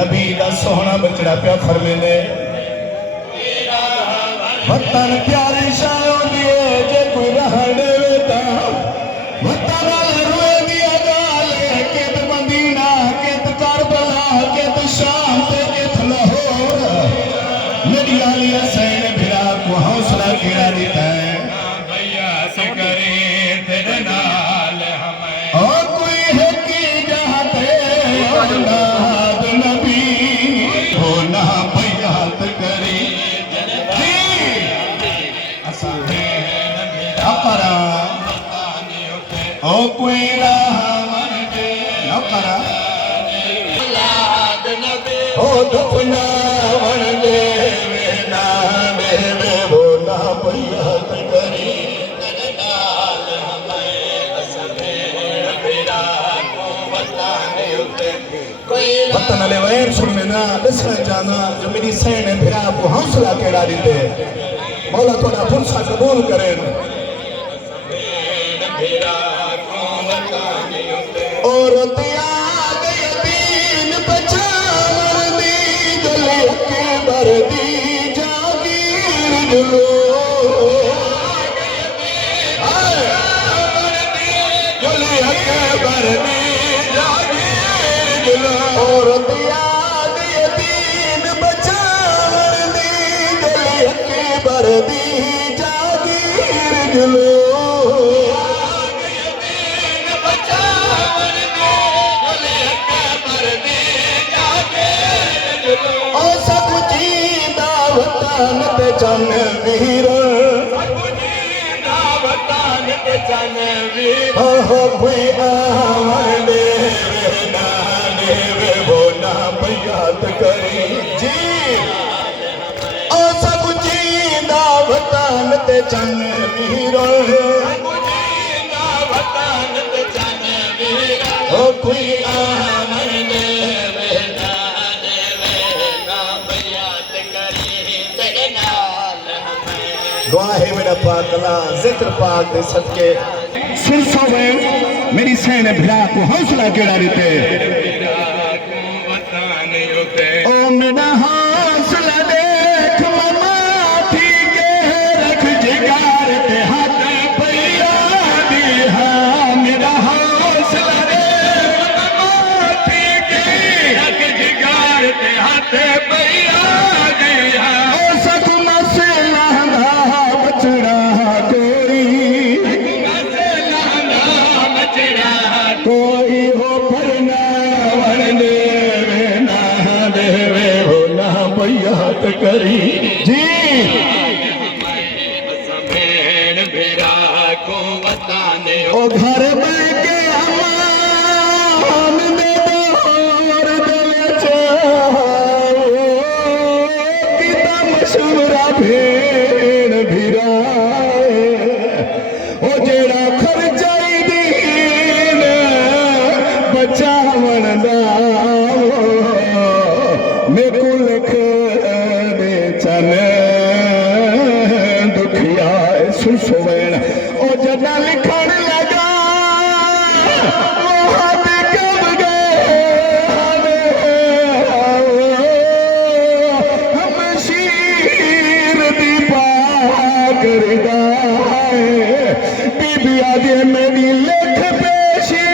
नबी दा सोहना बचड़ा पिया फरमेंदे वतन प्यारी शान होंदी है जे कोई रहण देवे तां वतन रोए दी गाल कित मदीना कित करबला कित शाम ते कित लाहौर मेरी आली हुसैन भिरा को हौसला केड़ा देता है भैया से करे तेरे नाल हमें ओ कोई है की जाते औलाद नबी हो ना बैयात करी अपरा ओ कोई रामन दे अपरा औलाद नबी ओ दफना वन दे ना मेरे वो ना बैयात करी वतन ले वैर सुन में ना दसना जाना जो मेरी सैन भिरा को हौसला केड़ा दीते मौला थोड़ा फुर्सा कबूल करें और त्याग यतीम बचावन दी गले के बरदी जागीर जुलो गले के बरदी जागीर जुलो और त्याग यतीम बचावन दी गले के बरदी जागीर जुलो वतन ते जन वीर वतन ते जन वीर हो कोई आवन दे ना देवे वो ना बैयात करी जी ओ सब जींदा वतन ते जन वीर वतन ते जन वीर हो कोई आवन दे दुआ है मेरा पाक अल्लाह जिक्र पाक दे सदके सिर सोवे मेरी सैन भिरा को हौसला केड़ा देते ओ मेरा हौसला देख ममा ठीक रख जिगार ते हाथ पैया दी हां मेरा हौसला देख ममा ठीक रख जिगार ते हाथ पैया दी हां ओ सब मसला कोई हो भरना वन देवे ना देवे हो ना बैयात करी जी ओ घर में के अमान में और दिल चाहे कितना मशवरा भेड़ भिराए ओ जेड़ा खर्चाई दीन बचावन दा मैं कुल दे चने दुखिया सुसवेण ओ जना लिखण लगा हम शीर दी करदा बीबी आदे मेरी लेख पेशी